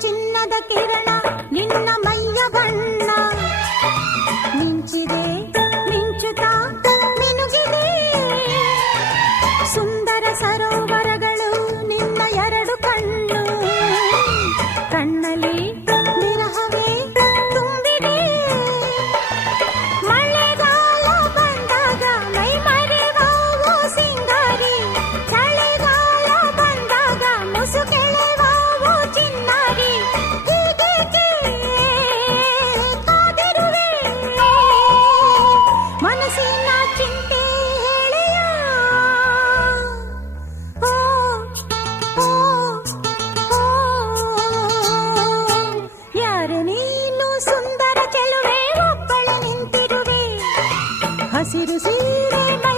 ಚಿನ್ನದ ಕಿರಣ ನಿನ್ನ ಮೈಯ ಬಣ್ಣ ಮಿಂಚಿದೆ ಮಿಂಚುತ್ತಾ ಮಿನುಗಿದೆ ಸುಂದರ ಸರೋವರಗಳು ಸುಂದರ ಚೆಲುವೆ ಒಬ್ಬಳೆ ನಿಂತಿರುವೆ ಹಸಿರು ಸೀರೆ